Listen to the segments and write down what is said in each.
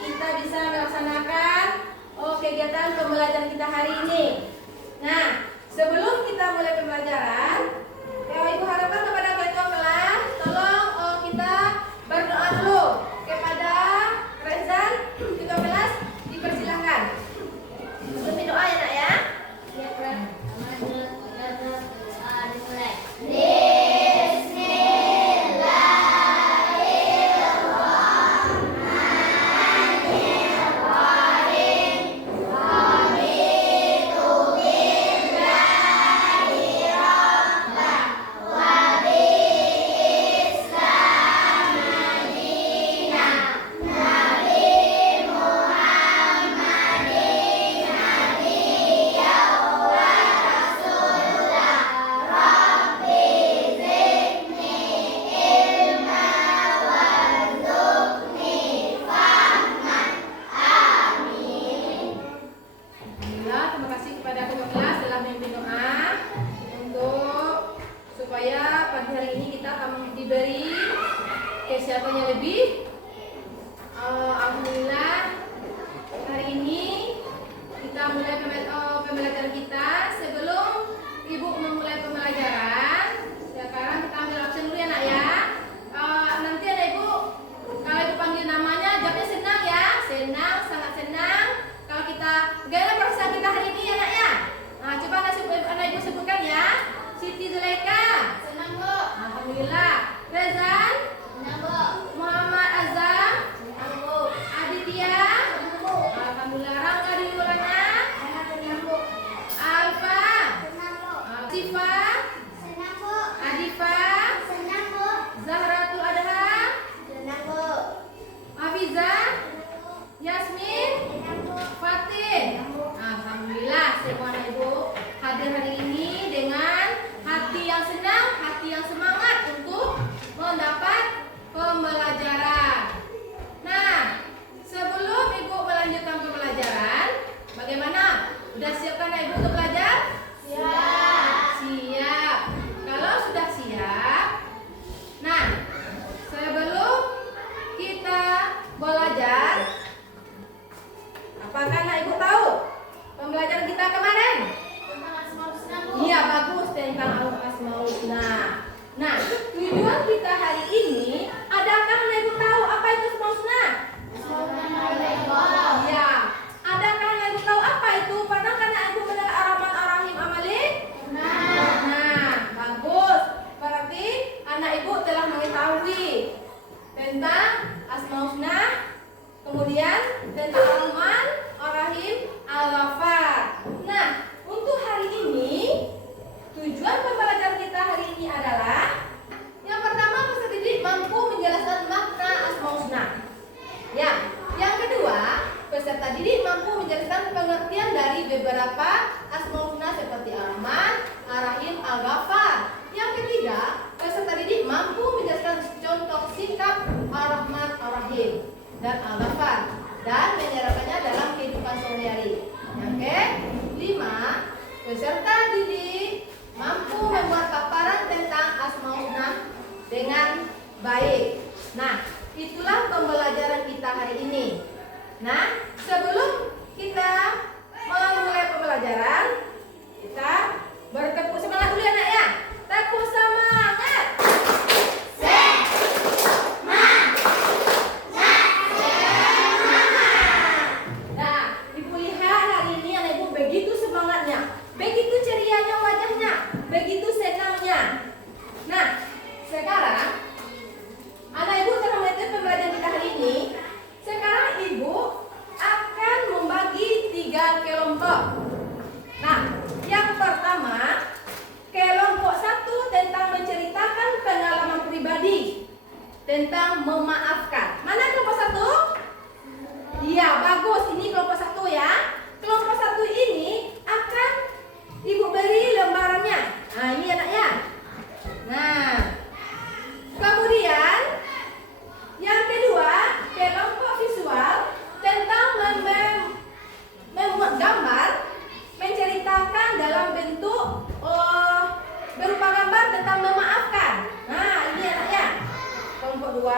kita bisa melaksanakan kegiatan pembelajaran kita hari ini. Nah, sebelum kita mulai pembelajaran, Ibu harapkan kepada ketua kelas, tolong kita berdoa dulu kepada Rezan. Ketua kelas dipersilahkan untuk doa ya nak ya. Ya, Pak. Diberi kesiapannya lebih. Alhamdulillah hari ini kita mulai pembelajaran kita. Sebelum Ibu memulai pembelajaran, sekarang kita ambil absen dulu ya nak ya. Nanti ada Ibu, kalau Ibu panggil namanya jawabnya senang ya, senang, sangat senang. Kalau kita bagaimana perasaan kita hari ini ya nak ya. Nah, coba anak Ibu sebutkan ya. Siti Zulaika, Senang, Bu. alhamdulillah. Rezan, Senang, Bu. Muhammad Azam, Senang, Bu. Aditya, Senang, Bu. alhamdulillah. Rangga Diulana, Senang, Bu. Alfa, Senang, Bu. Sifa, Senang, Bu. Adifa, Senang, Bu. Zahratul Adha, Senang, Bu. Hafiza, Yasmin, Senang, Bu. Fatin. Alhamdulillah semua anak Ibu hadir hari ini dengan hati yang senang, hati yang semangat untuk mendapat pembelajaran. Nah, sebelum Ibu melanjutkan pembelajaran, bagaimana? Sudah siapkan Ibu untuk belajar? Siap. Siap. Kalau sudah siap, nah, sebelum kita belajar, apakah anak Ibu tahu pembelajaran kita kemarin? Tentang Asmaul Husna, Bu. Iya, bagus, tentang Asmaul Husna. Nah, tujuan kita hari ini, adakah anak Ibu tahu apa itu Asmaul Husna? Asmaul Husna. Iya. Adakah anak Ibu tahu apa itu? Pernah kan anak Ibu mendengar Ar-Rahman Ar-Rahim Amalik? Nah, bagus. Berarti anak Ibu telah mengetahui tentang Asmaul Husna, kemudian tentang Ar-Rahman Ar-Rahim Al-Ghafar. Nah, untuk hari ini tujuan pembelajaran kita hari ini adalah yang pertama, peserta didik mampu menjelaskan makna Asmaul Husna. Ya, yang kedua, peserta didik mampu menjelaskan pengertian dari beberapa Asmaul Husna seperti Ar-Rahman, Ar-Rahim, Al-Ghafar. Yang ketiga, peserta didik mampu menjelaskan contoh sikap Ar-Rahman, Ar-Rahim dan Al-Ghafar dan menerapkannya dalam kehidupan sehari-hari. Yang kelima, peserta didik mampu membuat paparan tentang Asmaul Husna dengan baik. Nah, itulah pembelajaran kita hari ini. Nah, sebelum kita memulai pembelajaran, kita bertepuk semangat dulu ya nak ya. Tepuk semangat. Nah, Ibu lihat hari ini anak Ibu begitu semangatnya, begitu cerianya wajahnya, begitu senangnya. Nah, sekarang anak Ibu telah mengikuti pembelajaran kita hari ini. Sekarang Ibu akan membagi 3 kelompok. Nah, yang pertama, kelompok 1 tentang menceritakan pengalaman pribadi tentang memaafkan. Mana kelompok 1? Iya, bagus. Ini kelompok 1 ya. Kelompok 1 ini akan Ibu beri lembarannya. Nah, ini anaknya. Nah, kemudian yang kedua, kelompok visual tentang membuat gambar menceritakan dalam bentuk berupa gambar tentang memaafkan. Nah, ini anaknya. Kelompok 2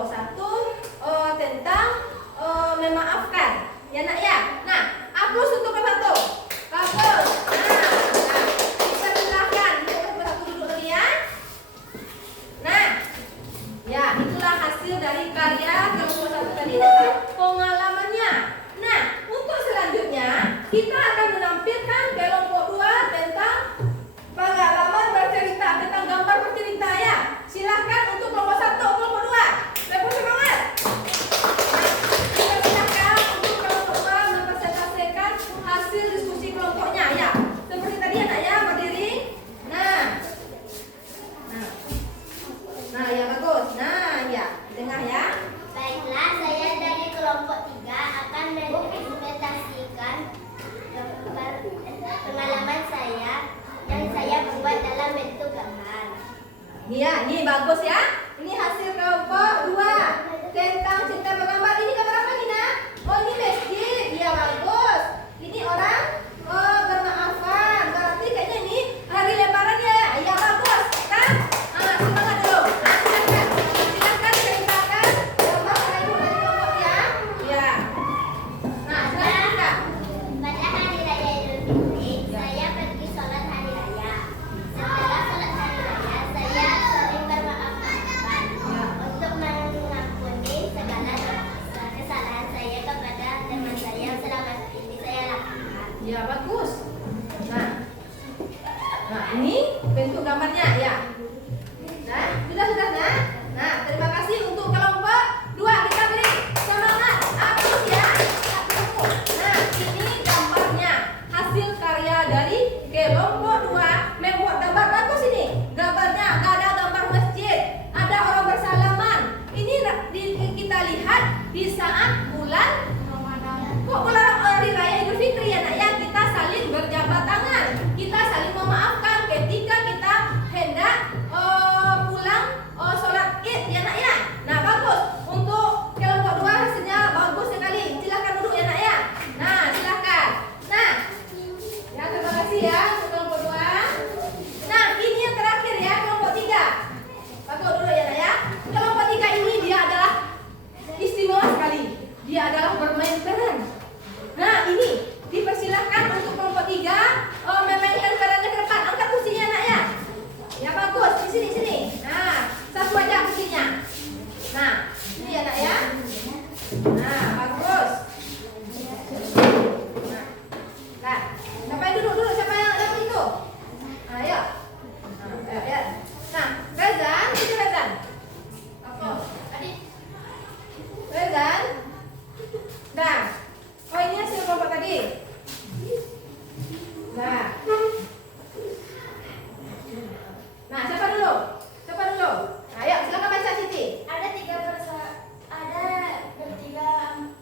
kelompok 1 tentang memaafkan. Ya nak ya. Nah, hapus untuk kelompok 1. Hapus. Nah, kita silakan untuk kelompok 1 duduk lagi ya. Nah, ya itulah hasil dari karya kelompok 1 tadi tentang pengalamannya. Nah, untuk selanjutnya kita akan menampilkan kelompok 2 tentang pengalaman bercerita, tentang gambar bercerita ya. Silakan untuk kelompok 1, kelompok 2. Lebih semangat. Kita silakan untuk kelompok 2 mempresentasikan hasil diskusi kelompoknya ya. Seperti tadi anak ya, berdiri. Nah, ya bagus. Nah, ya, tengah ya. Baiklah, saya dari kelompok 3 akan mempresentasikan pengalaman saya yang saya buat dalam bentuk gambar. Iya, ini bagus ya. Ini hasil kelompok 2 tentang cinta menggambar. Ini gambar apa Nina? Oh, ini masjid. Iya, bagus. Ini orang bermaafan. Berarti kayaknya ini hari lebaran ya. Iya, bagus. Kan? Semangat dulu. Silakan. Silakan ceritakan gambar ibu dari kelompok ya. Iya. Nah, silakan Kak. Pada hari raya Idul Fitri, saya pergi sholat hari raya. Setelah sholat hari raya, saya sering bermaaf-maafan untuk mengampuni segala kesalahan saya kepada teman saya yang selama ini saya lakukan. Ya, bagus. Nah, ini bentuk gambarnya ya. Nah, sudah nah. Nah, terima kasih untuk kelompok 2. Kita beri semangat. Hapus ya. Hapus. Nah, ini gambarnya. Hasil karya dari kelompok 2 membuat gambar bagus ini. Gambarnya ada gambar masjid, ada orang bersalaman. Ini kita lihat di saat bulan kok bulan hari raya Idul Fitri ya nak ya, kita saling berjabat tangan, kita saling memaafkan ketika kita hendak pulang sholat id ya nak ya. Nah, bagus untuk kelompok 2 hasilnya bagus sekali. Silakan duduk ya nak ya. Nah, silakan. Nah, ya terima kasih ya untuk kelompok 2. Nah, ini yang terakhir ya, kelompok 3. Bagus dulu ya nak ya. Kelompok 3 ini dia adalah istimewa sekali. Dia adalah bermain peran. Nah, ini dipersilahkan untuk kelompok 3 memainkan perannya ke depan. Angkat kursinya nak ya. Ya bagus, di sini. Nah, satu aja kursinya. Nah, ini ya nak ya. Nah, bagus. Nah, siapa yang duduk dulu? Siapa yang dapat itu? Ayo. Ayo. Nah, Rezan, itu Rezan. Adik. Rezan. Nah, oh ini hasil kelompok tadi. Nah, siapa dulu? Ayo, silakan baca Siti. Ada bertiga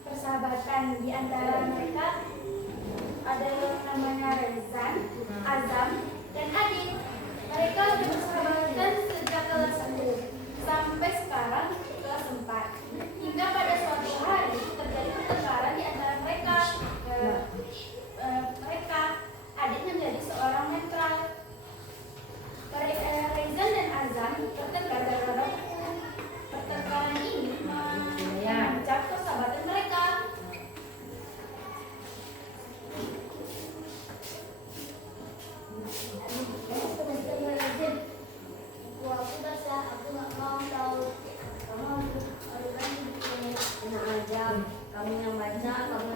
persahabatan di antara mereka. Ada yang namanya Rezan, Azam, dan Adit. Mereka sudah bersahabatan sejak kelas 1 sampai sekarang kelas 4. Hingga pada suatu hari terjadi pertengkaran di antara mereka. Adit menjadi seorang netral. Rezan dan Azam bertengkar gara-gara pertengkaran ini memecah persahabatan mereka. Aku nggak mau tahu. Kamu yang baca, kamu